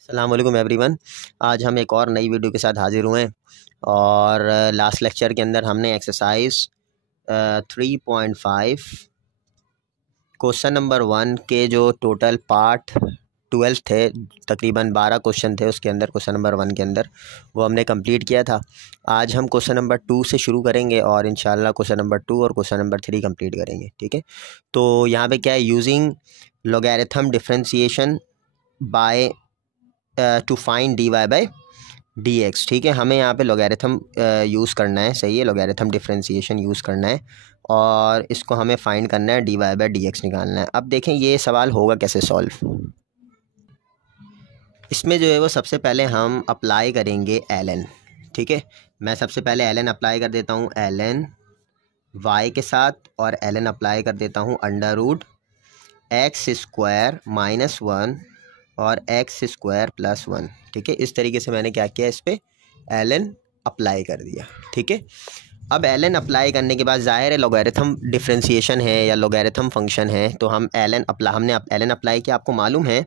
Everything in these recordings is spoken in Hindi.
अस्सलाम वालेकुम एवरीवन। आज हम एक और नई वीडियो के साथ हाज़िर हुए हैं और लास्ट लेक्चर के अंदर हमने एक्सरसाइज 3.5 क्वेश्चन नंबर 1 के जो टोटल पार्ट 12 थे, तकरीबन 12 क्वेश्चन थे उसके अंदर, क्वेश्चन नंबर 1 के अंदर वो हमने कंप्लीट किया था। आज हम क्वेश्चन नंबर 2 से शुरू करेंगे और इंशाल्लाह क्वेश्चन नंबर 2 और क्वेश्चन नंबर 3 कंप्लीट करेंगे। ठीक है, तो यहाँ पे क्या है, using logarithm differentiation by to find d y by d x. ठीक है, हमें यहाँ पे लॉगरिथम यूज़ करना है, सही है, लॉगरिथम डिफरेंशिएशन यूज़ करना है और इसको हमें फाइंड करना है, d y by d x निकालना है। अब देखें ये सवाल होगा कैसे सॉल्व। इसमें जो है वो सबसे पहले हम अप्लाई करेंगे एल एन। ठीक है, मैं सबसे पहले एल एन अप्लाई कर देता हूँ, एल एन वाई के साथ, और एल एन अप्लाई कर देता हूँ under root x square minus 1 और एक्स स्क्वायर प्लस 1। ठीक है, इस तरीके से मैंने क्या किया, इस पर एल एन अप्लाई कर दिया। ठीक है, अब एल एन अप्लाई करने के बाद ज़ाहिर है लॉगरिथम डिफरेंशिएशन है या लॉगरिथम फंक्शन है, तो हमने एल एन अप्लाई किया। आपको मालूम है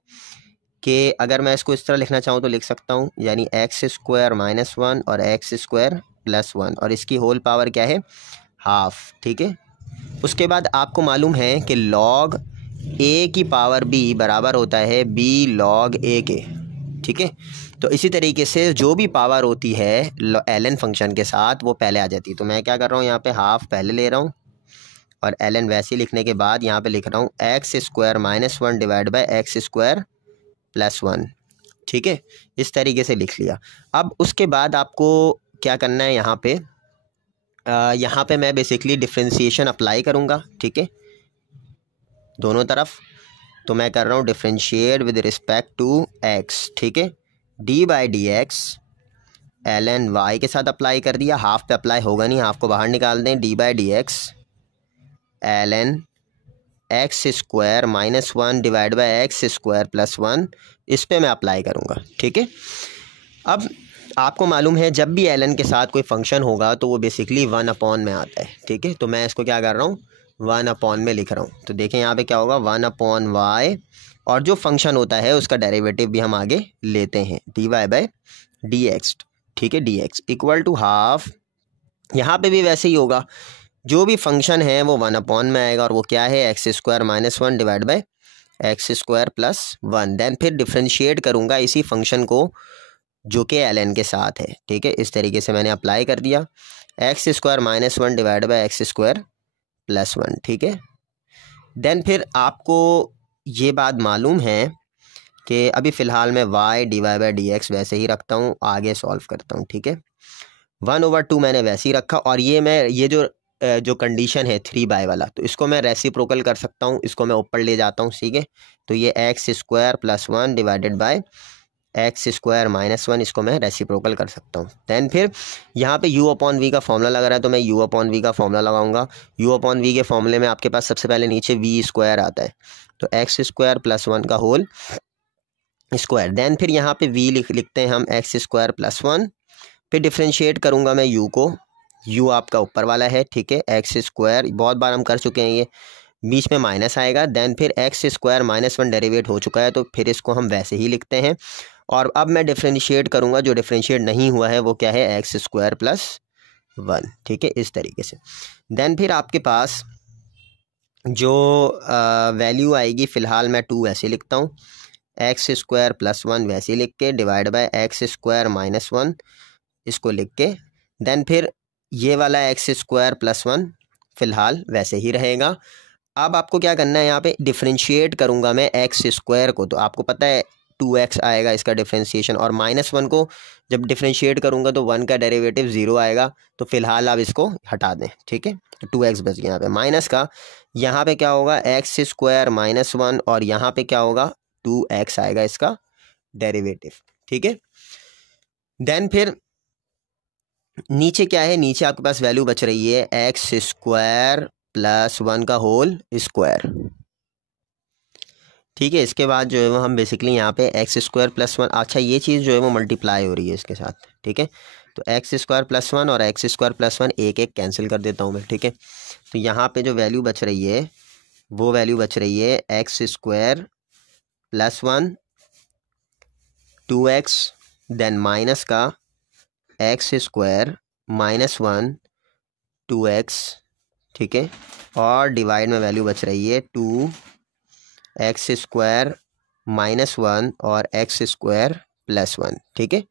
कि अगर मैं इसको इस तरह लिखना चाहूँ तो लिख सकता हूँ, यानी एक्स स्क्वायर माइनस 1 और एक्स स्क्वायर प्लस 1, और इसकी होल पावर क्या है, हाफ। ठीक है, उसके बाद आपको मालूम है कि लॉग ए की पावर बी बराबर होता है बी लॉग ए के। ठीक है, तो इसी तरीके से जो भी पावर होती है एल एन फंक्शन के साथ वो पहले आ जाती है। तो मैं क्या कर रहा हूँ, यहाँ पे हाफ पहले ले रहा हूँ और एल एन वैसे लिखने के बाद यहाँ पे लिख रहा हूँ x square minus 1 divide by x square plus 1। ठीक है, इस तरीके से लिख लिया। अब उसके बाद आपको क्या करना है, यहाँ पे मैं बेसिकली डिफ्रेंशिएशन अप्लाई करूँगा। ठीक है, दोनों तरफ। तो मैं कर रहा हूँ differentiate with respect to x. ठीक है, d by d x l n y के साथ अप्लाई कर दिया, हाफ पे अप्लाई होगा नहीं, हाफ को बाहर निकाल दें, d by d x l n x square minus 1 divide by x square plus 1, इस पे मैं अप्लाई करूँगा। ठीक है, अब आपको मालूम है जब भी एल एन के साथ कोई फंक्शन होगा तो वो बेसिकली 1 अपॉन में आता है। ठीक है, तो मैं इसको क्या कर रहा हूँ, 1 अपॉन में लिख रहा हूँ। तो देखें यहाँ पे क्या होगा, 1 अपॉन वाई, और जो फंक्शन होता है उसका डेरिवेटिव भी हम आगे लेते हैं, d y by d x. ठीक है, d x equal to half, यहाँ पे भी वैसे ही होगा, जो भी फंक्शन है वो 1 अपॉन में आएगा, और वो क्या है, x square minus 1 divide by x square plus 1। Then फिर डिफ्रेंशिएट करूँगा इसी फंक्शन को जो कि एल एन के साथ है। ठीक है, इस तरीके से मैंने अप्लाई कर दिया, x square minus 1 divide by x square plus 1। ठीक है, देन फिर आपको ये बात मालूम है कि अभी फ़िलहाल मैं y d y by d x वैसे ही रखता हूँ, आगे सॉल्व करता हूँ। ठीक है, 1/2 मैंने वैसे ही रखा, और ये जो कंडीशन है 3 बाय वाला, तो इसको मैं रेसिप्रोकल कर सकता हूँ, इसको मैं ऊपर ले जाता हूँ। ठीक है, तो ये x square plus 1 divided by x square minus 1, इसको मैं रेसिप्रोकल कर सकता हूँ। दैन फिर यहाँ पे u अपॉन वी का फॉर्मूला लग रहा है, तो मैं u अपॉन वी का फॉर्मूला लगाऊंगा। u अपॉन वी के फॉर्मूले में आपके पास सबसे पहले नीचे v स्क्वायर आता है, तो एक्स स्क्वायर प्लस 1 का होल स्क्वायर। दैन फिर यहाँ पे v लिखते हैं हम, एक्स स्क्वायर प्लस 1, फिर डिफ्रेंशिएट करूँगा मैं u को, u आपका ऊपर वाला है। ठीक है, एक्स स्क्वायर बहुत बार हम कर चुके हैं, ये बीच में माइनस आएगा। दैन फिर एक्स स्क्वायर माइनस 1 डेरिवेट हो चुका है, तो फिर इसको हम वैसे ही लिखते हैं, और अब मैं डिफ्रेंशिएट करूँगा, जो डिफ्रेंशिएट नहीं हुआ है वो क्या है, एक्स स्क्वायर प्लस 1। ठीक है, इस तरीके से। दैन फिर आपके पास जो वैल्यू आएगी, फ़िलहाल मैं 2 ऐसे लिखता हूँ, एक्स स्क्वायर प्लस 1 वैसे लिख के, divide by x square minus 1 इसको लिख के, दैन फिर ये वाला एक्स स्क्वायर प्लस 1 फ़िलहाल वैसे ही रहेगा। अब आपको क्या करना है, यहाँ पे डिफ्रेंशिएट करूँगा मैं एक्स स्क्वायर को, तो आपको पता है 2x आएगा इसका डिफ्रेंशिएशन, और माइनस 1 को जब डिफ्रेंशिएट करूँगा तो 1 का डेरिवेटिव 0 आएगा, तो फिलहाल आप इसको हटा दें। ठीक है, तो 2x बच गया यहाँ पे, माइनस का यहाँ पे क्या होगा, एक्स स्क्वायर माइनस 1, और यहाँ पे क्या होगा, 2x आएगा इसका डेरिवेटिव। ठीक है, देन फिर नीचे क्या है, नीचे आपके पास वैल्यू बच रही है एक्स स्क्वायर प्लस 1 का होल स्क्वायर। ठीक है, इसके बाद जो है वो हम बेसिकली यहाँ पे एक्स स्क्वायर प्लस 1, अच्छा ये चीज़ जो है वो मल्टीप्लाई हो रही है इसके साथ। ठीक है, तो एक्स स्क्वायर प्लस 1 और एक्स स्क्वायर प्लस 1 एक एक कैंसिल कर देता हूँ मैं। ठीक है, तो यहाँ पे जो वैल्यू बच रही है वो वैल्यू बच रही है x square plus 1 2x then minus का एक्स स्क्वायर -1 2x, ठीक है, और डिवाइड में वैल्यू बच रही है 2x स्क्वायर -1 और x स्क्वायर +1, ठीक है।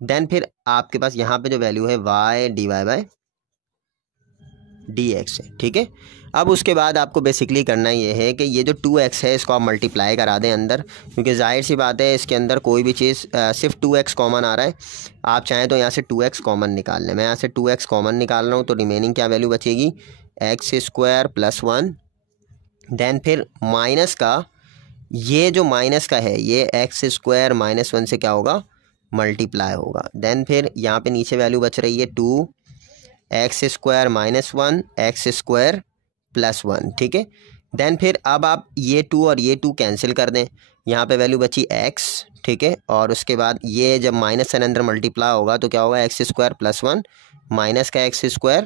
देन फिर आपके पास यहाँ पे जो वैल्यू है y dy/dx है, ठीक है। अब उसके बाद आपको बेसिकली करना ये है कि ये जो 2x है इसको आप मल्टीप्लाई करा दें अंदर, क्योंकि जाहिर सी बात है इसके अंदर कोई भी चीज़ सिर्फ 2x कॉमन आ रहा है। आप चाहें तो यहाँ से 2x कॉमन निकाल लें। मैं यहाँ से 2x कॉमन निकाल रहा हूँ, तो रिमेनिंग क्या वैल्यू बचेगी, x स्क्वायर +1। देन फिर माइनस का, ये जो माइनस का है ये x स्क्वायर -1 से क्या होगा, मल्टीप्लाई होगा। देन फिर यहाँ पे नीचे वैल्यू बच रही है 2x स्क्वायर -1 x स्क्वायर +1, ठीक है। देन फिर अब आप ये 2 और ये 2 कैंसिल कर दें, यहाँ पे वैल्यू बची x, ठीक है। और उसके बाद ये जब माइनस से अंदर मल्टीप्लाई होगा तो क्या होगा, x स्क्वायर +1 माइनस का x स्क्वायर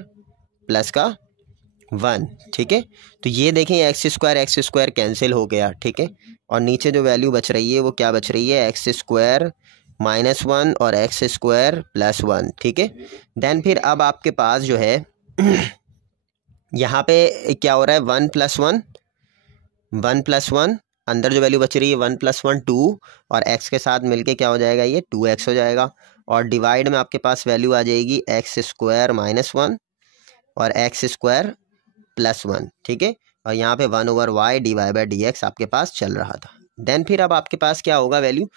प्लस का 1, ठीक है। तो ये देखें x स्क्वायर कैंसिल हो गया, ठीक है। और नीचे जो वैल्यू बच रही है वो क्या बच रही है, x स्क्वायर -1 और x स्क्वायर +1, ठीक है। देन फिर अब आपके पास जो है यहाँ पे क्या हो रहा है, 1 + 1 अंदर जो वैल्यू बच रही है 1 + 1 2 और x के साथ मिलके क्या हो जाएगा, ये 2x हो जाएगा। और डिवाइड में आपके पास वैल्यू आ जाएगी x स्क्वायर -1 और x स्क्वायर +1, ठीक है। और यहाँ पे 1/y dy/dx आपके पास चल रहा था। देन फिर अब आपके पास क्या होगा, वैल्यू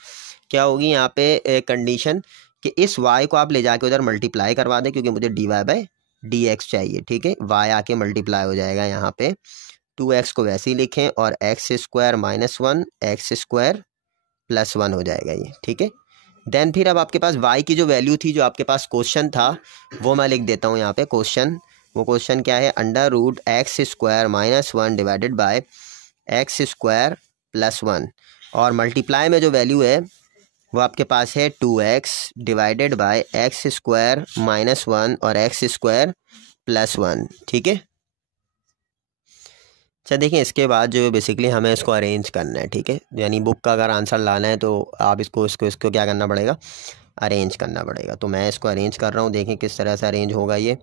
क्या होगी यहाँ पे कंडीशन कि इस y को आप ले जाके उधर मल्टीप्लाई करवा दें, क्योंकि मुझे dy/dx चाहिए, ठीक है। y आके मल्टीप्लाई हो जाएगा यहाँ पे, 2x को वैसे ही लिखें और x स्क्वायर -1 x स्क्वायर +1 हो जाएगा ये, ठीक है। देन फिर अब आपके पास y की जो वैल्यू थी, जो आपके पास क्वेश्चन था, वो मैं लिख देता हूँ यहाँ पे क्वेश्चन। वो क्वेश्चन क्या है, √x square -1 divided by x square +1, और मल्टीप्लाई में जो वैल्यू है वो आपके पास है 2x divided by x square -1 और x स्क्वायर +1, ठीक है। अच्छा देखिए, इसके बाद जो बेसिकली हमें इसको अरेंज करना है, ठीक है। यानी बुक का अगर आंसर लाना है तो आप इसको क्या करना पड़ेगा, अरेंज करना पड़ेगा। तो मैं इसको अरेंज कर रहा हूँ, देखें किस तरह से अरेंज होगा ये।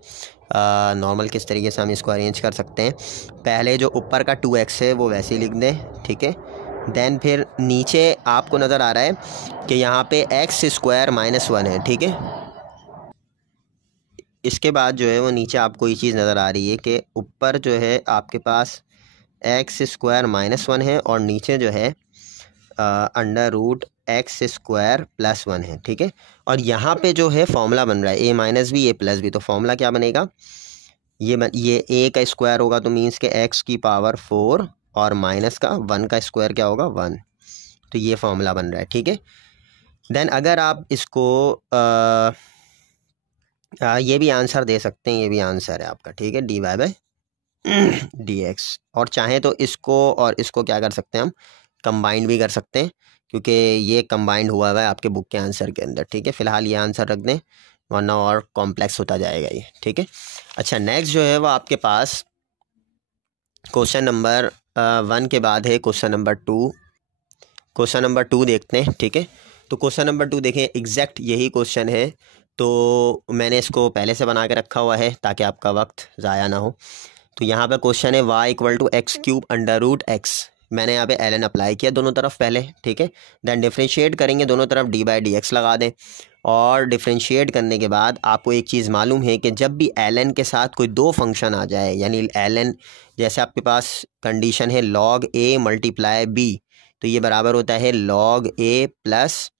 नॉर्मल किस तरीके से हम इसको अरेंज कर सकते हैं, पहले जो ऊपर का 2x है वो वैसे ही लिख दें, ठीक है। देन फिर नीचे आपको नज़र आ रहा है कि यहाँ पे x स्क्वायर -1 है, ठीक है। इसके बाद जो है वो नीचे आपको ये चीज़ नज़र आ रही है कि ऊपर जो है आपके पास x स्क्वायर -1 है और नीचे जो है √x स्क्वायर +1 है, ठीक है। और यहाँ पे जो है फॉर्मूला बन रहा है a - b a + b, तो फॉर्मूला क्या बनेगा, ये a का स्क्वायर होगा तो मीन्स के x की पावर 4 और माइनस का 1 का स्क्वायर क्या होगा 1, तो ये फॉर्मूला बन रहा है, ठीक है। देन अगर आप इसको ये भी आंसर दे सकते हैं, ये भी आंसर है आपका, ठीक है, dy/dx। और चाहें तो इसको और इसको क्या कर सकते हैं, हम कंबाइंड भी कर सकते हैं, क्योंकि ये कंबाइंड हुआ है आपके बुक के आंसर के अंदर, ठीक है। फ़िलहाल ये आंसर रख दें, वरना और कॉम्प्लेक्स होता जाएगा ये, ठीक है। अच्छा, नेक्स्ट जो है वो आपके पास क्वेश्चन नंबर 1 के बाद है क्वेश्चन नंबर 2। क्वेश्चन नंबर 2 देखते हैं, ठीक है। तो क्वेश्चन नंबर 2 देखें, एग्जैक्ट यही क्वेश्चन है, तो मैंने इसको पहले से बना के रखा हुआ है ताकि आपका वक्त ज़ाया ना हो। तो यहाँ पे क्वेश्चन है y = x³ √x। मैंने यहाँ पे ln अप्लाई किया दोनों तरफ पहले, ठीक है। देन डिफ्रेंशिएट करेंगे, दोनों तरफ dy/dx लगा दें, और डिफ्रेंशिएट करने के बाद आपको एक चीज़ मालूम है कि जब भी ln के साथ कोई दो फंक्शन आ जाए, यानी ln जैसे आपके पास कंडीशन है log a × b, तो ये बराबर होता है log a +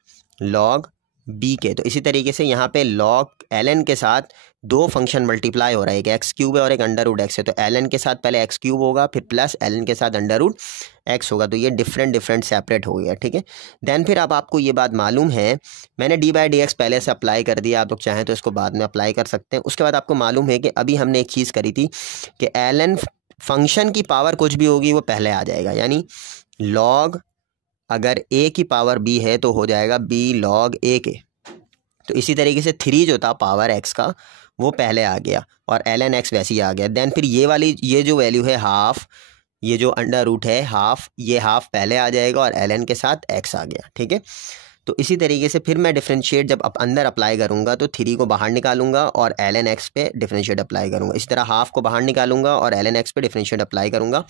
log b के। तो इसी तरीके से यहाँ पे log ln के साथ दो फंक्शन मल्टीप्लाई हो रहा है, एक x³ है और एक √x है। तो ln के साथ पहले x³ होगा, फिर प्लस ln के साथ √x होगा, तो ये डिफरेंट सेपरेट हो गया, ठीक है। देन फिर अब आपको ये बात मालूम है, मैंने dy/dx पहले से अप्लाई कर दिया, आप लोग चाहें तो इसको बाद में अप्लाई कर सकते हैं। उसके बाद आपको मालूम है कि अभी हमने एक चीज़ करी थी कि ln फंक्शन की पावर कुछ भी होगी वो पहले आ जाएगा, यानी log अगर a की पावर b है तो हो जाएगा b log a के। तो इसी तरीके से 3 जो था पावर x का वो पहले आ गया और ln x वैसे ही आ गया। देन फिर ये जो वैल्यू है हाफ, ये जो अंडर रूट है हाफ, ये हाफ पहले आ जाएगा और ln के साथ x आ गया, ठीक है। तो इसी तरीके से फिर मैं डिफरेंशिएट जब अंदर अप्लाई करूँगा तो 3 को बाहर निकालूंगा और ln x पे डिफरेंशिएट अप्लाई करूँगा। इसी तरह हाफ को बाहर निकालूंगा और ln x पे डिफरेंशिएट अप्लाई करूँगा।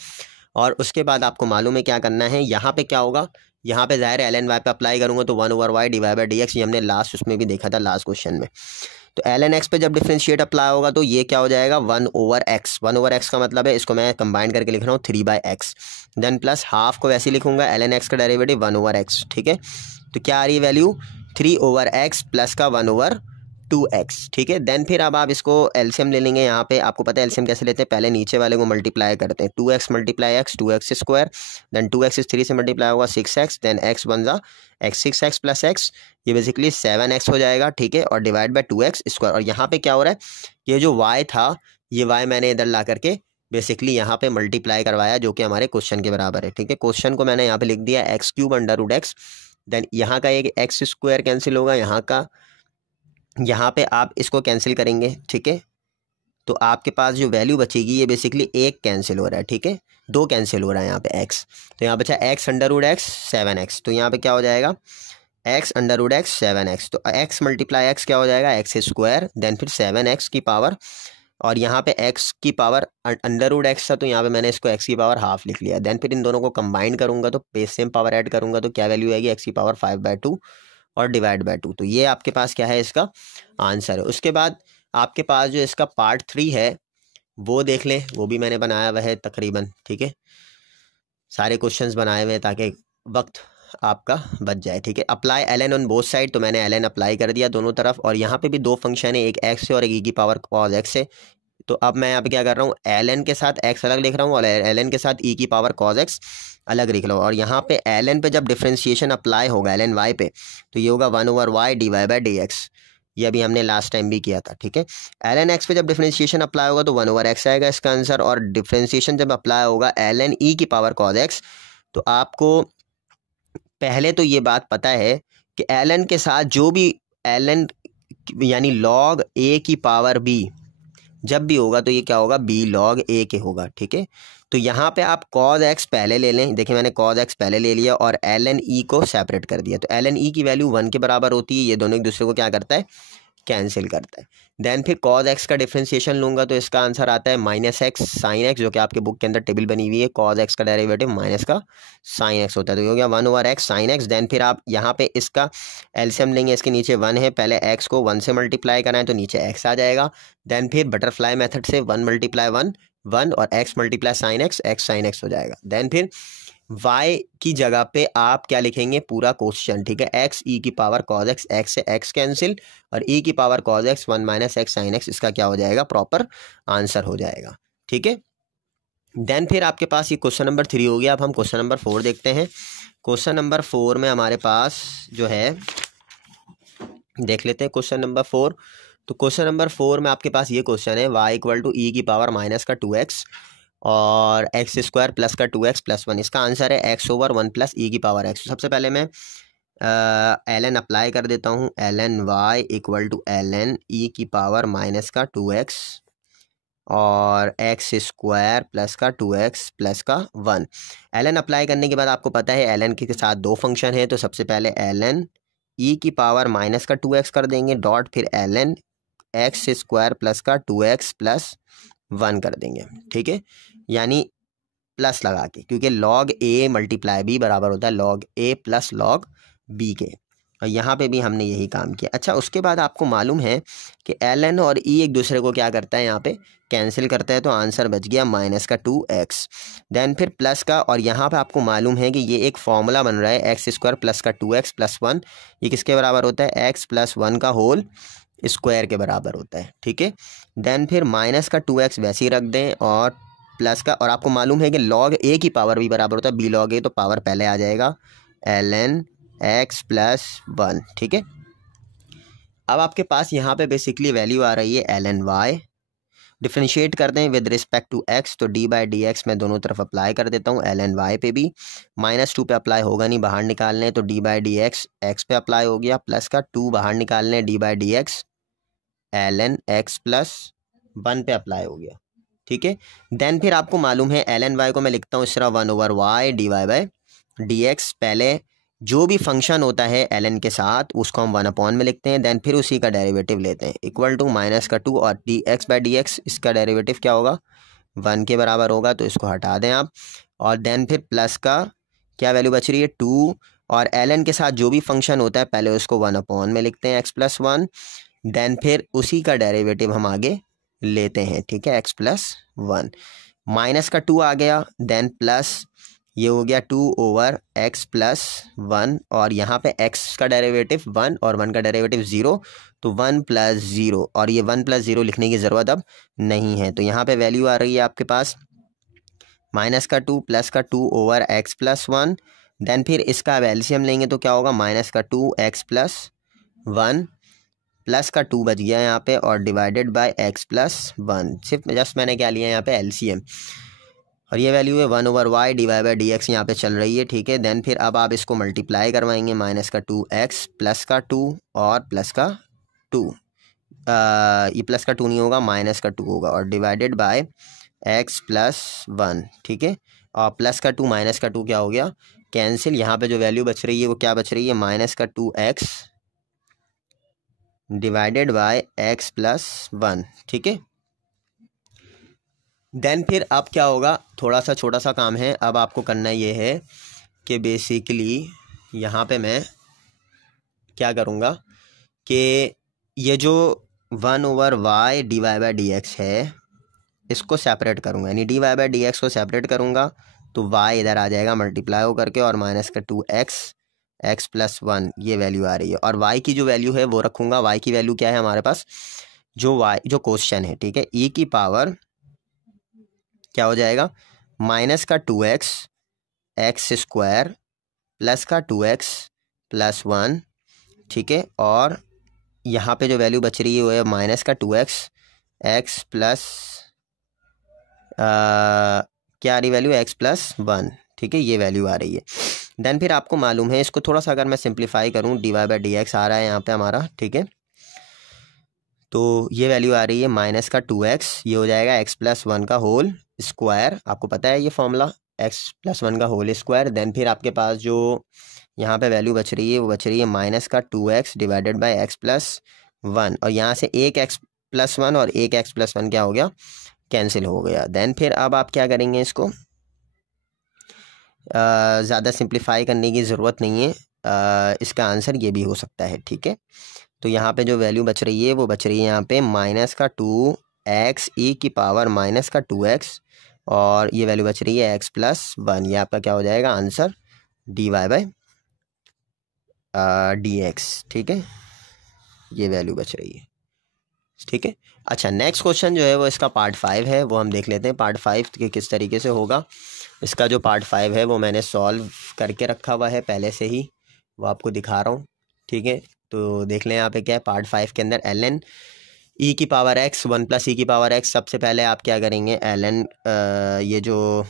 और उसके बाद आपको मालूम है क्या करना है, यहाँ पे क्या होगा, यहाँ पे ज़ाहिर है ln y पे अप्लाई करूँगा तो 1/y डिवाइड बाई dx, ये हमने लास्ट उसमें भी देखा था लास्ट क्वेश्चन में। तो ln x पे जब डिफरेंशिएट अप्लाई होगा तो ये क्या हो जाएगा 1/x। 1/x का मतलब है, इसको मैं कंबाइन करके लिख रहा हूँ 3/x, देन प्लस हाफ को वैसे ही लिखूंगा ln x का डेरिवेटिव 1/x। ठीक है, तो क्या आ रही है वैल्यू 3/x प्लस का 1/2x। ठीक है, देन फिर अब आप इसको एलसीएम ले लेंगे। यहाँ पे आपको पता है एलसीएम कैसे लेते हैं, पहले नीचे वाले को मल्टीप्लाई करते हैं, 2x multiply x 2x square, then 2x 3 से मल्टीप्लाई होगा 6x, देन x बन जा x 6x प्लस x, ये बेसिकली 7x हो जाएगा। ठीक है, और डिवाइड बाय 2x स्क्वायर। और यहाँ पे क्या हो रहा है, ये जो y था ये y मैंने इधर ला करके बेसिकली यहाँ पे मल्टीप्लाई करवाया जो कि हमारे क्वेश्चन के बराबर है। ठीक है, क्वेश्चन को मैंने यहाँ पे लिख दिया x³ √x, देन यहाँ का एक x स्क्वायर कैंसिल होगा, यहाँ पे आप इसको कैंसिल करेंगे। ठीक है, तो आपके पास जो वैल्यू बचेगी ये बेसिकली एक कैंसिल हो रहा है। ठीक है, 2 कैंसिल हो रहा है यहाँ पे x, तो यहाँ बचा x√x 7x, तो यहाँ पे क्या हो जाएगा x√x 7x, तो x मल्टीप्लाई x क्या हो जाएगा x स्क्वायर, देन फिर 7x की पावर, और यहाँ पे x की पावर √x था तो यहाँ पे मैंने इसको x की पावर हाफ लिख लिया। देन फिर इन दोनों को कंबाइन करूँगा तो बेस सेम पावर ऐड करूँगा तो क्या वैल्यू आएगी x की पावर 5/2 और डिवाइड बाय 2। तो ये आपके पास क्या है, इसका आंसर है। उसके बाद आपके पास जो इसका पार्ट 3 है वो देख लें, वो भी मैंने बनाया हुआ है तकरीबन। ठीक है, सारे क्वेश्चंस बनाए हुए हैं ताकि वक्त आपका बच जाए। ठीक है, apply ln on both side, तो मैंने ln अप्लाई कर दिया दोनों तरफ, और यहाँ पे भी 2 फंक्शन है, एक x है और एक e की पावर cos x है। तो अब मैं यहाँ पे क्या कर रहा हूँ, ln के साथ x अलग लिख रहा हूँ और ln के साथ e की पावर cos x अलग लिख रहा हूँ। और यहाँ पे ln पे जब डिफरेंशिएशन अप्लाई होगा ln y पे तो ये होगा 1/y डिवाइड बाई dx, ये अभी हमने लास्ट टाइम भी किया था। ठीक है, ln x पे जब डिफरेंशिएशन अप्लाई होगा तो 1/x आएगा इसका आंसर, और डिफरेंशिएशन जब अप्लाई होगा ln e की पावर cos x, तो आपको पहले तो ये बात पता है कि ln के साथ जो भी ln यानी log a की पावर b जब भी होगा तो ये क्या होगा b log a के होगा। ठीक है, तो यहाँ पे आप cos x पहले ले लें, देखिए मैंने cos x पहले ले लिया और ln e को सेपरेट कर दिया, तो ln e की वैल्यू 1 के बराबर होती है, ये दोनों एक दूसरे को क्या करता है, कैंसिल करता है। देन फिर cos x का डिफरेंशिएशन लूँगा तो इसका आंसर आता है -x sin x, जो कि आपके बुक के अंदर टेबल बनी हुई है, cos x का डेरिवेटिव माइनस का sin x होता है, तो ये हो गया 1/x sin x। देन फिर आप यहाँ पे इसका एलसीएम लेंगे, इसके नीचे 1 है, पहले x को 1 से मल्टीप्लाई कराएं तो नीचे x आ जाएगा। देन फिर बटरफ्लाई मेथड से 1 × 1 1 और x multiply sin x sin x हो जाएगा। देन फिर y की जगह पे आप क्या लिखेंगे, पूरा क्वेश्चन। ठीक है, x e की पावर cos x, x से x कैंसिल और e की power cos x 1 - x sin x, इसका क्या हो जाएगा, प्रॉपर आंसर हो जाएगा। ठीक है, देन फिर आपके पास ये क्वेश्चन नंबर 3 हो गया। अब हम क्वेश्चन नंबर 4 देखते हैं। क्वेश्चन नंबर 4 में हमारे पास जो है, देख लेते हैं क्वेश्चन नंबर 4। तो क्वेश्चन नंबर 4 में आपके पास ये क्वेश्चन है, y = e की पावर -2x और x² प्लस का 2x प्लस 1, इसका आंसर है x/1 + e की पावर x। सबसे पहले मैं ln अप्लाई कर देता हूँ, ln y = ln e की पावर -2x और x² प्लस का 2x प्लस का 1। ln अप्लाई करने के बाद आपको पता है ln के साथ 2 फंक्शन है, तो सबसे पहले ln e की पावर -2x कर देंगे डॉट, फिर ln x² प्लस का 2x प्लस 1 कर देंगे। ठीक है, यानी प्लस लगा के, क्योंकि log a मल्टीप्लाई b बराबर होता है log a plus log b के, और यहाँ पे भी हमने यही काम किया। अच्छा, उसके बाद आपको मालूम है कि ln और e एक दूसरे को क्या करता है, यहाँ पे कैंसिल करता है, तो आंसर बच गया -2x। देन फिर प्लस का, और यहाँ पे आपको मालूम है कि ये एक फॉर्मूला बन रहा है x² प्लस का 2x प्लस 1, ये किसके बराबर होता है, x + 1 का होल स्क्वायर के बराबर होता है। ठीक है, देन फिर -2x वैसे ही रख दें और प्लस का, और आपको मालूम है कि log a की पावर भी बराबर होता है b log a, तो पावर पहले आ जाएगा ln x + 1। ठीक है, अब आपके पास यहाँ पे बेसिकली वैल्यू आ रही है ln y, डिफ्रेंशिएट कर दें विद रिस्पेक्ट टू x, तो d/dx मैं दोनों तरफ अप्लाई कर देता हूँ, ln y पे भी -2 पे अप्लाई होगा नहीं, बाहर निकालने, तो d/dx x पे अप्लाई हो गया, प्लस का 2 बाहर निकालने, d/dx ln x + 1 पे अप्लाई हो गया। ठीक है, देन फिर आपको मालूम है ln y को मैं लिखता हूँ इस तरह 1/y dy/dx, पहले जो भी फंक्शन होता है ln के साथ उसको हम 1 में लिखते हैं, देन फिर उसी का डेरिवेटिव लेते हैं, इक्वल टू -2 और dx/dx इसका डेरिवेटिव क्या होगा 1 के बराबर होगा, तो इसको हटा दें आप। और देन फिर प्लस का क्या वैल्यू बच रही है 2, और ln के साथ जो भी फंक्शन होता है पहले उसको 1 में लिखते हैं x+1, देन फिर उसी का डेरिवेटिव हम आगे लेते हैं, ठीक है, x+1। -2 आ गया, देन प्लस ये हो गया 2/x+1, और यहाँ पे x का डेरिवेटिव 1 और 1 का डेरिवेटिव 0, तो 1 + 0, और ये 1 + 0 लिखने की ज़रूरत अब नहीं है। तो यहाँ पे वैल्यू आ रही है आपके पास -2 + 2/x+1, देन फिर इसका अब एलसीएम लेंगे तो क्या होगा -2 x+1 +2 बच गया यहाँ पे, और डिवाइडेड बाय x+1, सिर्फ जस्ट मैंने क्या लिया यहाँ पे एलसीएम, और ये वैल्यू है 1/y /dx यहाँ पे चल रही है, ठीक है। देन फिर अब आप इसको मल्टीप्लाई करवाएंगे, -2x +2 और +2, ये +2 नहीं होगा, -2 होगा, और डिवाइडेड बाय x+1, ठीक है। और +2 -2 क्या हो गया कैंसिल, यहाँ पे जो वैल्यू बच रही है वो क्या बच रही है -2x डिवाइडेड बाय x+1, ठीक है। देन फिर अब क्या होगा, थोड़ा सा छोटा सा काम है, अब आपको करना ये है कि बेसिकली यहाँ पे मैं क्या करूँगा कि ये जो 1/y dy/dx है इसको सेपरेट करूँगा, यानी dy/dx को सेपरेट करूँगा तो y इधर आ जाएगा मल्टीप्लाई हो करके, और -2x x+1 ये वैल्यू आ रही है, और y की जो वैल्यू है वो रखूँगा। y की वैल्यू क्या है हमारे पास, जो क्वेश्चन है, ठीक है, e की पावर क्या हो जाएगा -2x x² +2x+1, ठीक है। और यहाँ पे जो वैल्यू बच रही है वो है -2x x क्या आ रही वैल्यू x+1, ठीक है, ये वैल्यू आ रही है। देन फिर आपको मालूम है, इसको थोड़ा सा अगर मैं सिंप्लीफाई करूँ, dy/dx आ रहा है यहाँ पे हमारा, ठीक है, तो ये वैल्यू आ रही है -2x, ये हो जाएगा x+1 का होल स्क्वायर, आपको पता है ये फॉर्मूला x+1 का होल स्क्वायर। देन फिर आपके पास जो यहाँ पे वैल्यू बच रही है वो बच रही है -2x डिवाइडेड बाय x+1, और यहाँ से एक x+1 और एक x+1 क्या हो गया कैंसिल हो गया। देन फिर अब आप क्या करेंगे, इसको ज़्यादा सिंप्लीफाई करने की ज़रूरत नहीं है, इसका आंसर ये भी हो सकता है, ठीक है। तो यहाँ पे जो वैल्यू बच रही है वो बच रही है यहाँ पे -2x e की पावर -2x, और ये वैल्यू बच रही है x+1, ये आपका क्या हो जाएगा आंसर dy/dx, ठीक है, ये वैल्यू बच रही है, ठीक है। अच्छा, नेक्स्ट क्वेश्चन जो है वो इसका पार्ट 5 है, वो हम देख लेते हैं पार्ट 5 के किस तरीके से होगा। इसका जो पार्ट 5 है वो मैंने सॉल्व करके रखा हुआ है पहले से ही, वो आपको दिखा रहा हूँ, ठीक है। तो देख लें यहाँ पे क्या है, पार्ट 5 के अंदर ln e की पावर x 1 + e की पावर x, सबसे पहले आप क्या करेंगे ln ये जो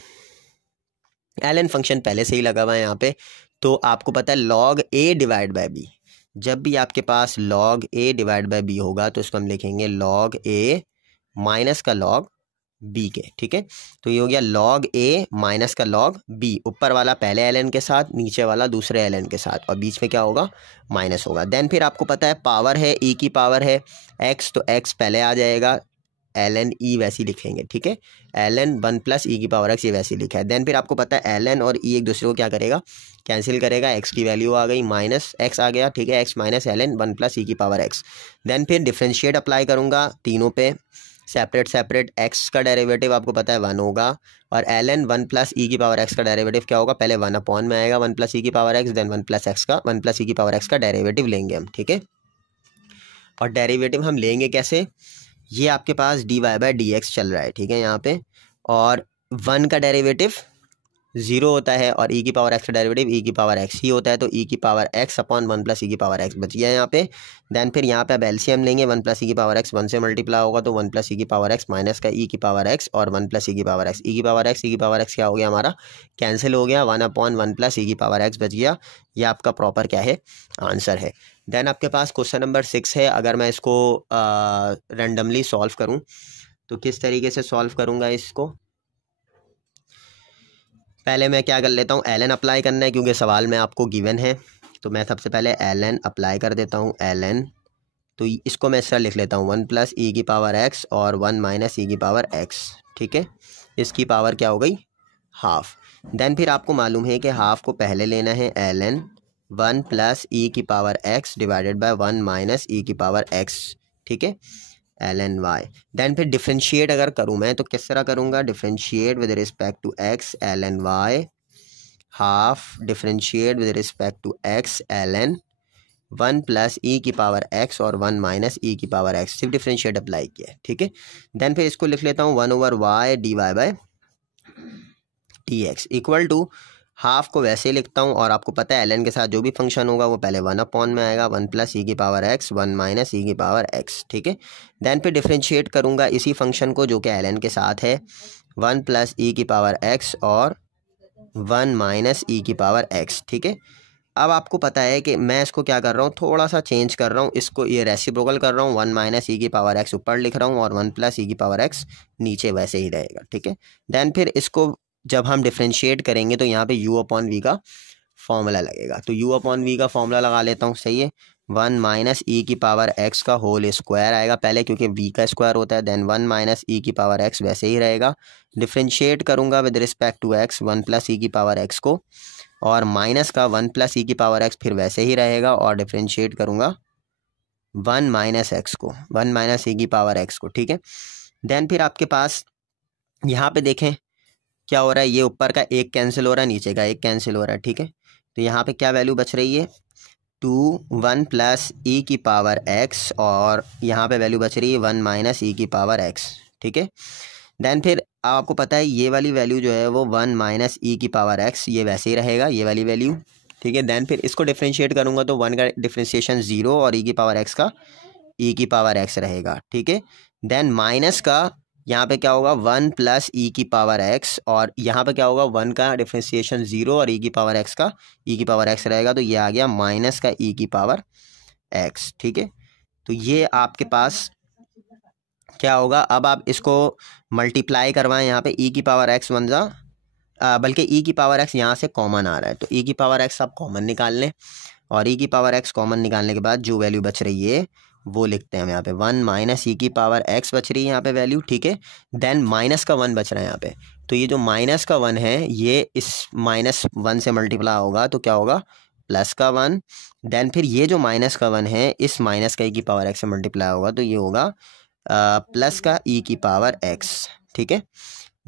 ln फंक्शन पहले से ही लगा हुआ है यहाँ पे, तो आपको पता है log a divide by b, जब भी आपके पास log a divide by b होगा तो इसको हम लिखेंगे log a माइनस का log b के, ठीक है। तो ये हो गया log a माइनस का log b, ऊपर वाला पहले ln के साथ, नीचे वाला दूसरे ln के साथ, और बीच में क्या होगा माइनस होगा। देन फिर आपको पता है पावर है e की पावर है x, तो x पहले आ जाएगा, ln e वैसे ही लिखेंगे, ठीक है, ln 1 + e की पावर x ये वैसे ही लिखा है। देन फिर आपको पता है ln और e एक दूसरे को क्या करेगा कैंसिल करेगा, x की वैल्यू आ गई -x आ गया, ठीक है, x - ln 1 + e की पावर x। देन फिर डिफ्रेंशिएट अप्लाई करूँगा तीनों पे, सेपरेट x का डेरिवेटिव आपको पता है 1 होगा, और ln 1 + e की पावर x का डेरिवेटिव क्या होगा, पहले 1 में आएगा 1 + e की पावर x, देन 1 + e की पावर x का डेरिवेटिव लेंगे हम, ठीक है। और डेरिवेटिव हम लेंगे कैसे, ये आपके पास dy/dx चल रहा है, ठीक है यहाँ पे, और 1 का डेरिवेटिव 0 होता है, और e की पावर x का डेरिवेटिव e की पावर x ही होता है, तो e की पावर x अपॉन 1 + e की पावर x बच गया यहाँ पे। देन फिर यहाँ पे अब एलसीएम लेंगे, 1 + e की पावर x 1 से मल्टीप्लाई होगा, तो 1 + e की पावर x माइनस का e की पावर x और 1 + e की पावर x, e की पावर x क्या हो गया हमारा कैंसिल हो गया, 1/1 + e की पावर x बच गया। ये आपका प्रॉपर क्या है आंसर है। देन आपके पास क्वेश्चन नंबर 6 है, अगर मैं इसको रेंडमली सॉल्व करूँ तो किस तरीके से सॉल्व करूँगा इसको, पहले मैं क्या कर लेता हूँ, एल एन अप्लाई करना है क्योंकि सवाल में आपको गिवन है, तो मैं सबसे पहले एल एन अप्लाई कर देता हूँ। एल एन, तो इसको मैं इस तरह लिख लेता हूँ 1 + e की पावर x और 1 - e की पावर x, ठीक है। इसकी पावर क्या हो गई, हाफ। देन फिर आपको मालूम है कि हाफ को पहले लेना है एल एन 1 + e की power x divided by 1 - e की पावर x, ठीक है, एल एन वाई। देन फिर डिफ्रेंशिएट अगर करूँ मैं तो किस तरह करूँगा, differentiate with respect to x l n y, half differentiate with respect to x l n 1 + e की पावर x और 1 - e की पावर x, सिर्फ डिफ्रेंशिएट अप्लाई किया है, ठीक है। देन फिर इसको लिख लेता हूँ 1/y dy/dx equal to half को वैसे ही लिखता हूँ, और आपको पता है एल एन के साथ जो भी फंक्शन होगा वो पहले 1 में आएगा, 1 + e की पावर x 1 - e की पावर x, ठीक है। देन फिर डिफ्रेंशिएट करूँगा इसी फंक्शन को जो कि एल एन के साथ है, 1 + e की पावर x और 1 - e की पावर x, ठीक है। अब आपको पता है कि मैं इसको क्या कर रहा हूँ, थोड़ा सा चेंज कर रहा हूँ, इसको ये रेसिप्रोकल कर रहा हूँ, 1 - e की पावर x ऊपर लिख रहा हूँ और 1 + e की पावर x नीचे वैसे ही रहेगा, ठीक है। देन फिर इसको जब हम डिफ्रेंशिएट करेंगे तो यहाँ पे u/v का फॉर्मूला लगेगा, तो u/v का फॉर्मूला लगा लेता हूँ, सही है। 1 - e की पावर x का होल स्क्वायर आएगा पहले क्योंकि v का स्क्वायर होता है, देन 1 - e की पावर x वैसे ही रहेगा। डिफ्रेंशिएट करूँगा with respect to x 1 + e की पावर x को, और माइनस का 1 + e की पावर x फिर वैसे ही रहेगा, और डिफ्रेंशिएट करूँगा 1 - x को, 1 - e की पावर x को, ठीक है। देन फिर आपके पास यहाँ पे देखें क्या हो रहा है, ये ऊपर का एक कैंसिल हो रहा है, नीचे का एक कैंसिल हो रहा है, ठीक है। तो यहाँ पे क्या वैल्यू बच रही है, 1 + e की पावर x, और यहाँ पे वैल्यू बच रही है 1 - e की पावर x, ठीक है। देन फिर आपको पता है ये वाली वैल्यू जो है वो 1 - e की पावर x ये वैसे ही रहेगा, ये वाली वैल्यू, ठीक है। देन फिर इसको डिफ्रेंशिएट करूँगा तो 1 का डिफ्रेंशिएशन 0 और e की पावर x का e की पावर x रहेगा, ठीक है। देन माइनस का यहाँ पे क्या होगा 1 + e की पावर x, और यहाँ पे क्या होगा 1 का डिफ्रेंशिएशन 0 और e की पावर x का e की पावर x रहेगा, तो ये आ गया माइनस का e की पावर x, ठीक है। तो ये आपके पास क्या होगा, अब आप इसको मल्टीप्लाई करवाएं, यहाँ पे e की पावर x बन जा, बल्कि e की पावर x यहाँ से कॉमन आ रहा है, तो e की पावर x आप कॉमन निकाल लें, और e की पावर x कॉमन निकालने के बाद जो वैल्यू बच रही है वो लिखते हैं हम यहाँ पे 1 - e की पावर x बच रही है यहाँ पे वैल्यू, ठीक है। देन माइनस का 1 बच रहा है यहाँ पे, तो ये जो माइनस का 1 है ये इस -1 से मल्टीप्लाई होगा तो क्या होगा प्लस का 1। देन फिर ये जो माइनस का 1 है इस माइनस का e की पावर x से मल्टीप्लाई होगा तो ये होगा प्लस का e की पावर x, ठीक है।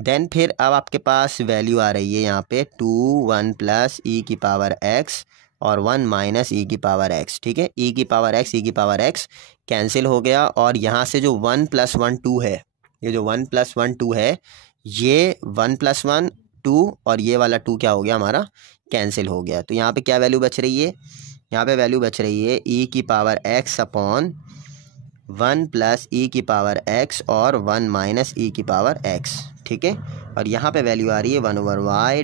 देन फिर अब आपके पास वैल्यू आ रही है यहाँ पे 1 + e की पावर x और 1 - e की पावर x, ठीक है। e की पावर x e की पावर x कैंसिल हो गया, और यहाँ से जो 1 + 1 2 है, ये जो 1 + 1 2 है, ये 1 + 1 2 और ये वाला 2 क्या हो गया हमारा कैंसिल हो गया। तो यहाँ पे क्या वैल्यू बच रही है, यहाँ पे वैल्यू बच रही है e की पावर x अपॉन 1 + e की पावर x और 1 - e की पावर x, ठीक है। और यहाँ पे वैल्यू आ रही है 1/y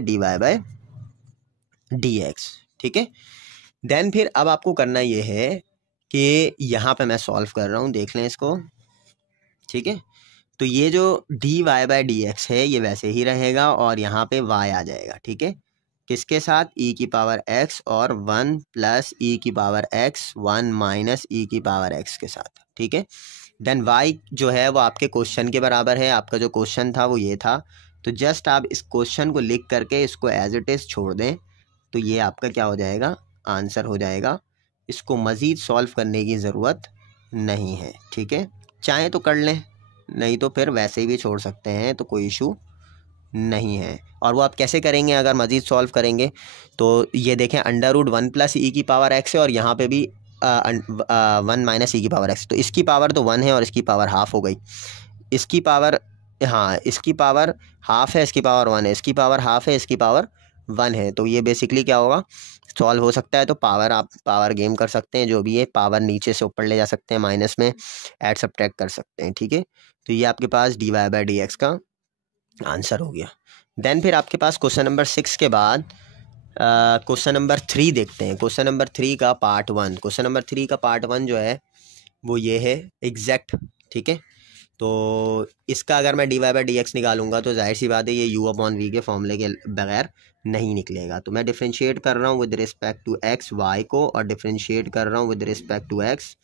dy/dx, ठीक है। देन फिर अब आपको करना ये है कि यहाँ पे मैं सॉल्व कर रहा हूँ, देख लें इसको, ठीक है। तो ये जो dy/dx है ये वैसे ही रहेगा और यहाँ पे y आ जाएगा, ठीक है। किसके साथ, e की पावर x और 1 + e की पावर x 1 - e की पावर x के साथ, ठीक है। देन y जो है वो आपके क्वेश्चन के बराबर है, आपका जो क्वेश्चन था वो ये था, तो जस्ट आप इस क्वेश्चन को लिख करके इसको एज इट इज़ छोड़ दें तो ये आपका क्या हो जाएगा, आंसर हो जाएगा। इसको मज़ीद सॉल्व करने की ज़रूरत नहीं है, ठीक है। चाहें तो कर लें, नहीं तो फिर वैसे ही भी छोड़ सकते हैं, तो कोई इशू नहीं है। और वो आप कैसे करेंगे, अगर मज़ीद सॉल्व करेंगे तो ये देखें √1 + e की पावर x है और यहाँ पे भी 1 - e की पावर x, तो इसकी पावर तो 1 है और इसकी पावर हाफ हो गई, इसकी पावर, हाँ इसकी पावर हाफ है, इसकी पावर 1 है, इसकी पावर हाफ है, इसकी पावर 1 है। तो ये बेसिकली क्या होगा, सॉल्व हो सकता है, तो पावर आप पावर गेम कर सकते हैं, जो भी है पावर नीचे से ऊपर ले जा सकते हैं, माइनस में ऐड सब्ट्रैक्ट कर सकते हैं, ठीक है। तो ये आपके पास dy/dx का आंसर हो गया। देन फिर आपके पास क्वेश्चन नंबर 6 के बाद क्वेश्चन नंबर 3 देखते हैं। क्वेश्चन नंबर 3 का पार्ट 1, क्वेश्चन नंबर 3 का पार्ट 1 जो है वो ये है एग्जैक्ट, ठीक है। तो इसका अगर मैं d y by d x निकालूंगा तो जाहिर सी बात है ये यू अपॉन वी के फॉर्मूले के बगैर नहीं निकलेगा। तो मैं डिफ्रेंशिएट कर रहा हूँ with respect to x y को, और डिफ्रेंशिएट कर रहा हूँ with respect to x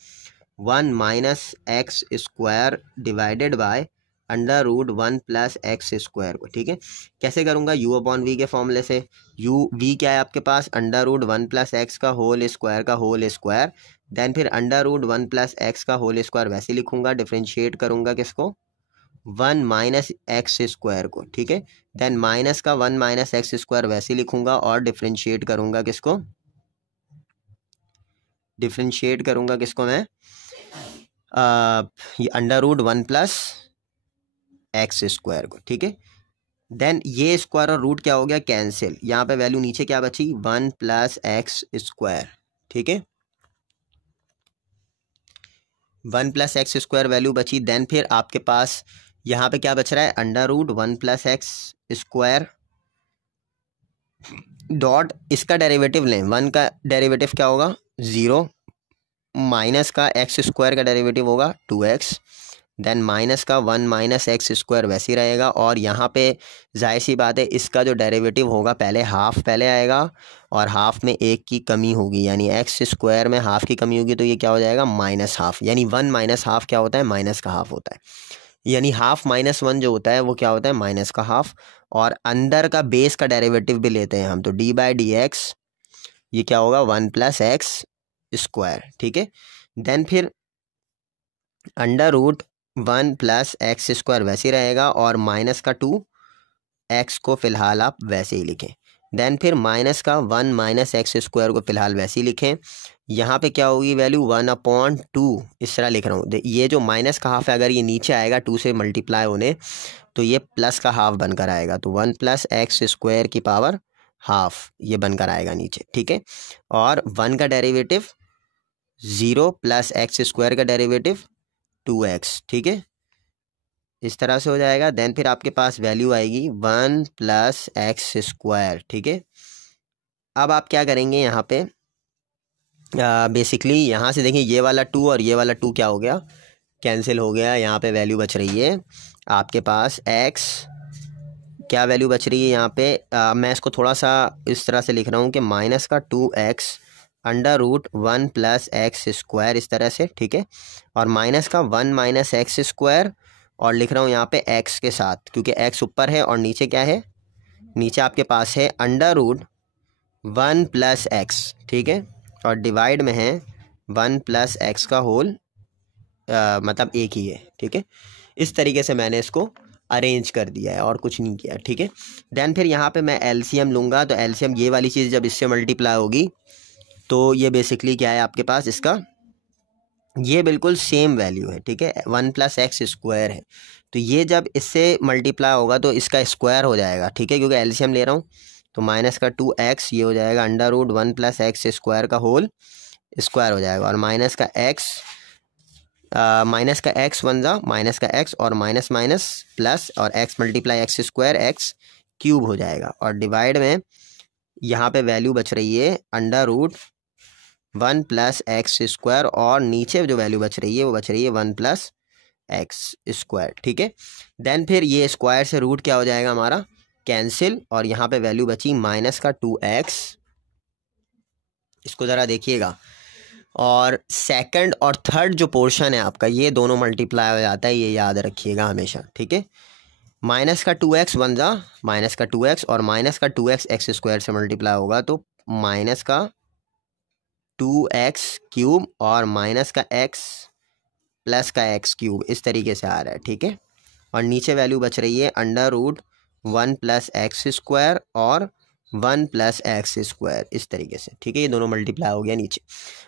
1 minus x square divided by under root 1 plus x square को। ठीक है, कैसे करूँगा? यू अपॉन वी के फॉर्मूले से। यू वी क्या है आपके पास? अंडर रूट 1 प्लस एक्स का होल स्क्वायर का होल स्क्वायर, देन फिर अंडर रूट 1 प्लस एक्स का होल स्क्वायर वैसे लिखूंगा। डिफ्रेंशिएट करूँगा किसको? 1 माइनस एक्स स्क्वायर को। ठीक है, देन माइनस का 1 माइनस एक्स स्क्वायर वैसे लिखूंगा, और डिफ्रेंशिएट करूँगा किसको? डिफ्रेंशिएट करूँगा किसको मैं? ये under root 1 plus x square को। ठीक है, देन ये स्क्वायर और रूट क्या हो गया? कैंसिल। यहाँ पे वैल्यू नीचे क्या बची? 1 प्लस एक्स स्क्वायर। ठीक है, 1 प्लस एक्स स्क्वायर वैल्यू बची। देन फिर आपके पास यहाँ पे क्या बच रहा है? Under root 1 plus x square dot इसका डेरिवेटिव लें। 1 का डेरिवेटिव क्या होगा? 0, माइनस का एक्स स्क्वायर का डेरिवेटिव होगा 2x, देन माइनस का 1 माइनस एक्स स्क्वायर वैसे ही रहेगा। और यहाँ पे जाहिर सी बात है इसका जो डेरिवेटिव होगा पहले हाफ पहले आएगा, और हाफ में एक की कमी होगी, यानी एक्स स्क्वायर में हाफ की कमी होगी, तो ये क्या हो जाएगा? Minus half. यानी 1 माइनस हाफ क्या होता है? माइनस का हाफ होता है। यानी हाफ माइनस 1 जो होता है वो क्या होता है? माइनस का हाफ। और अंदर का बेस का डेरिवेटिव भी लेते हैं हम, तो डी बाई डी एक्स ये क्या होगा? 1 प्लस एक्स स्क्वायर। ठीक है, देन फिर under root 1 plus x square वैसे ही रहेगा, और माइनस का 2x को फिलहाल आप वैसे ही लिखें। देन फिर माइनस का 1 माइनस एक्स स्क्वायर को फिलहाल वैसे ही लिखें। यहाँ पे क्या होगी वैल्यू? 1/2 इस तरह लिख रहा हूँ। ये जो माइनस का हाफ है अगर ये नीचे आएगा 2 से मल्टीप्लाई होने, तो ये प्लस का हाफ बनकर आएगा, तो 1 प्लस एक्स स्क्वायर की पावर हाफ ये बनकर आएगा नीचे। ठीक है, और 1 का डेरिवेटिव 0 प्लस एक्स स्क्वायर का डेरिवेटिव 2x। ठीक है, इस तरह से हो जाएगा। देन फिर आपके पास वैल्यू आएगी 1 प्लस एक्स स्क्वायर। ठीक है, अब आप क्या करेंगे यहाँ पे? बेसिकली यहाँ से देखिए ये वाला 2 और ये वाला 2 क्या हो गया? कैंसिल हो गया। यहाँ पे वैल्यू बच रही है आपके पास x, क्या वैल्यू बच रही है यहाँ पे? मैं इसको थोड़ा सा इस तरह से लिख रहा हूँ कि माइनस का 2x under root 1 plus x square इस तरह से। ठीक है, और माइनस का 1 माइनस एक्स स्क्वायर, और लिख रहा हूँ यहाँ पे x के साथ, क्योंकि x ऊपर है और नीचे क्या है? नीचे आपके पास है अंडर रूट 1 प्लस एक्स। ठीक है, और डिवाइड में है 1 प्लस एक्स का होल, मतलब एक ही है। ठीक है, इस तरीके से मैंने इसको अरेंज कर दिया है और कुछ नहीं किया। ठीक है, देन फिर यहाँ पे मैं एलसीएम लूँगा, तो एलसीएम ये वाली चीज़ जब इससे मल्टीप्लाई होगी तो ये बेसिकली क्या है आपके पास? इसका ये बिल्कुल सेम वैल्यू है। ठीक है, 1 प्लस एक्स स्क्वायर है, तो ये जब इससे मल्टीप्लाई होगा तो इसका स्क्वायर हो जाएगा। ठीक है, क्योंकि एलसीएम ले रहा हूँ, तो माइनस का 2x ये हो जाएगा under root 1 plus x square का होल स्क्वायर हो जाएगा, और माइनस का x 1 जा माइनस का x, और माइनस माइनस प्लस, और x multiply x square x cube हो जाएगा, और डिवाइड में यहाँ पे वैल्यू बच रही है under root 1 plus x square, और नीचे जो वैल्यू बच रही है वो बच रही है 1 प्लस एक्स स्क्वायर। ठीक है, देन फिर ये स्क्वायर से रूट क्या हो जाएगा हमारा? कैंसिल, और यहाँ पे वैल्यू बची माइनस का 2x। इसको ज़रा देखिएगा, और सेकंड और थर्ड जो पोर्शन है आपका ये दोनों मल्टीप्लाई हो जाता है, ये याद रखिएगा हमेशा। ठीक है, माइनस का 2x 1 जा माइनस का 2x, और माइनस का 2x एक्स स्क्वायर से मल्टीप्लाई होगा तो माइनस का 2x क्यूब, और माइनस का x प्लस का x क्यूब, इस तरीके से आ रहा है। ठीक है, और नीचे वैल्यू बच रही है under root 1 plus x square और 1 प्लस एक्स स्क्वायर, इस तरीके से। ठीक है, ये दोनों मल्टीप्लाई हो गया नीचे।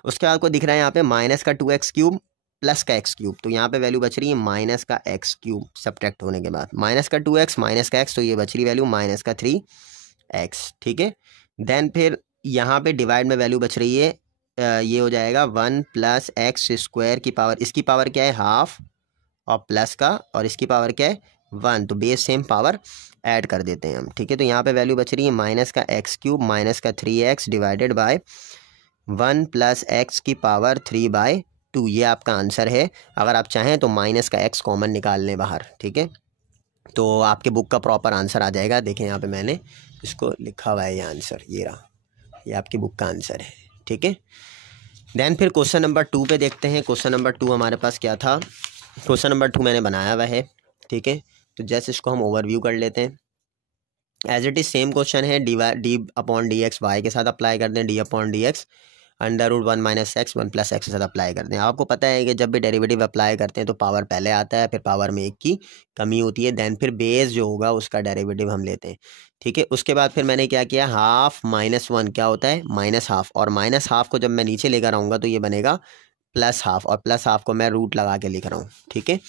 उसके बाद आपको दिख रहा है यहाँ पे माइनस का 2x क्यूब प्लस का x क्यूब, तो यहाँ पे वैल्यू बच रही है माइनस का x क्यूब सब्ट्रैक्ट होने के बाद, माइनस का 2x माइनस का x, तो ये बच रही वैल्यू माइनस का 3x। ठीक है, देन फिर यहाँ पे डिवाइड में वैल्यू बच रही है, ये हो जाएगा 1 प्लस एक्स स्क्वायर की पावर, इसकी पावर क्या है? हाफ, और प्लस का, और इसकी पावर क्या है? 1, तो बेस सेम पावर ऐड कर देते हैं हम। ठीक है, तो यहाँ पे वैल्यू बच रही है माइनस का x क्यूब माइनस का 3x divided by 1 plus x की पावर 3/2। 2 ये आपका आंसर है। अगर आप चाहें तो माइनस का x कॉमन निकाल लें बाहर, ठीक है, तो आपके बुक का प्रॉपर आंसर आ जाएगा। देखें यहाँ पे मैंने इसको लिखा हुआ है, ये आंसर ये रहा, ये आपकी बुक का आंसर है, ठीक है। देन फिर क्वेश्चन नंबर 2 पे देखते हैं। क्वेश्चन नंबर 2 हमारे पास क्या था। क्वेश्चन नंबर 2 मैंने बनाया हुआ है, ठीक है, तो जैसे इसको हम ओवरव्यू कर लेते हैं। As it is same question है, d upon d x y के साथ अप्लाई कर दें, d upon d x under root 1 minus x 1 plus x के साथ अप्लाई कर दें। आपको पता है कि जब भी डेरिवेटिव अप्लाई करते हैं तो पावर पहले आता है, फिर पावर में 1 की कमी होती है, देन फिर बेस जो होगा उसका डेरिवेटिव हम लेते हैं, ठीक है। उसके बाद फिर मैंने क्या किया, हाफ माइनस 1 क्या होता है, माइनस हाफ, और माइनस हाफ को जब मैं नीचे लेकर आऊँगा तो ये बनेगा प्लस हाफ, और प्लस हाफ को मैं रूट लगा के लिख रहा हूँ, ठीक है।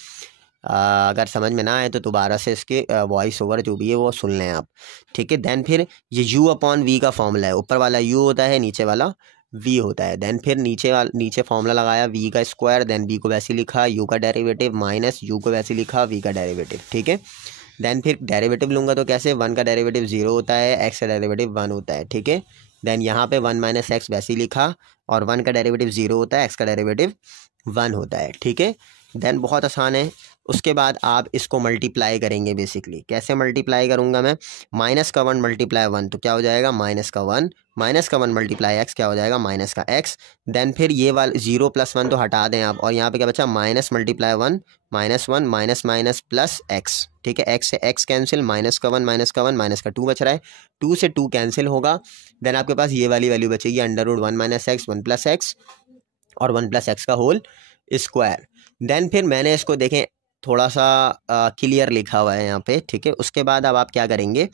अगर समझ में ना आए तो दोबारा से इसके वॉइस ओवर जो भी है वो सुन लें आप, ठीक है। देन फिर ये u अपॉन वी का फॉर्मूला है, ऊपर वाला u होता है, नीचे वाला v होता है। देन फिर नीचे फॉर्मूला लगाया v का स्क्वायर, देन v को वैसे लिखा, u का डेरिवेटिव माइनस u को वैसे लिखा, v का डेरिवेटिव, ठीक है। देन फिर डेरिवेटिव लूँगा तो कैसे, 1 का डेरिवेटिव 0 होता है, x का डेरिवेटिव 1 होता है, ठीक है। देन यहाँ पे 1 माइनस एक्स वैसे ही लिखा, और 1 का डेरिवेटिव 0 होता है, x का डेरिवेटिव 1 होता है, ठीक है। देन बहुत आसान है। उसके बाद आप इसको मल्टीप्लाई करेंगे। बेसिकली कैसे मल्टीप्लाई करूँगा मैं, माइनस का 1 मल्टीप्लाई 1 तो क्या हो जाएगा, माइनस का 1, माइनस का 1 मल्टीप्लाई एक्स क्या हो जाएगा, माइनस का एक्स। देन फिर ये वाला 0 प्लस 1 तो हटा दें आप, और यहाँ पे क्या बचा, minus multiply 1 minus 1 minus minus plus x, ठीक है। एक्स से एक्स कैंसिल, माइनस का 1 माइनस का 1 माइनस का 2 बच रहा है, 2 से 2 कैंसिल होगा। देन आपके पास ये वाली वैल्यू बचेगी under root 1 minus x 1 plus x और 1 प्लस एक्स का होल स्क्वायर। देन फिर मैंने इसको देखें थोड़ा सा क्लियर लिखा हुआ है यहाँ पे, ठीक है। उसके बाद अब आप क्या करेंगे,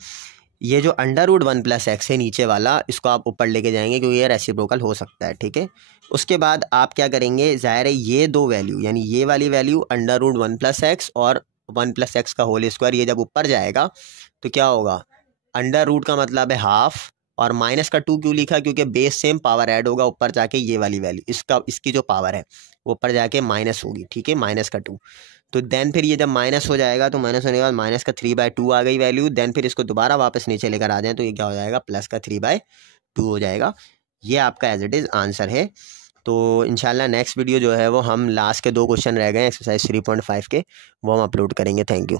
ये जो अंडर रूट 1 प्लस एक्स है नीचे वाला, इसको आप ऊपर लेके जाएंगे क्योंकि ये रेसिप्रोकल हो सकता है, ठीक है। उसके बाद आप क्या करेंगे, ज़ाहिर है ये दो वैल्यू यानी ये वाली value under root 1 plus x और 1 प्लस एक्स का होल स्क्वायर, ये जब ऊपर जाएगा तो क्या होगा, अंडर रूट का मतलब है हाफ, और माइनस का 2 क्यों लिखा, क्योंकि बेस सेम पावर ऐड होगा ऊपर जाके, ये वाली वैल्यू इसकी जो पावर है वो ऊपर जाके माइनस होगी, ठीक है, माइनस का 2। तो देन फिर ये जब माइनस हो जाएगा तो माइनस होने के बाद माइनस का 3/2 आ गई वैल्यू। देन फिर इसको दोबारा वापस नीचे लेकर आ जाएं तो ये क्या हो जाएगा, प्लस का 3/2 हो जाएगा। ये आपका एज इट इज़ आंसर है। तो इंशाल्लाह नेक्स्ट वीडियो जो है वो हम लास्ट के 2 क्वेश्चन रह गए एक्सरसाइज 3.5 के, वो हम अपलोड करेंगे। Thank you.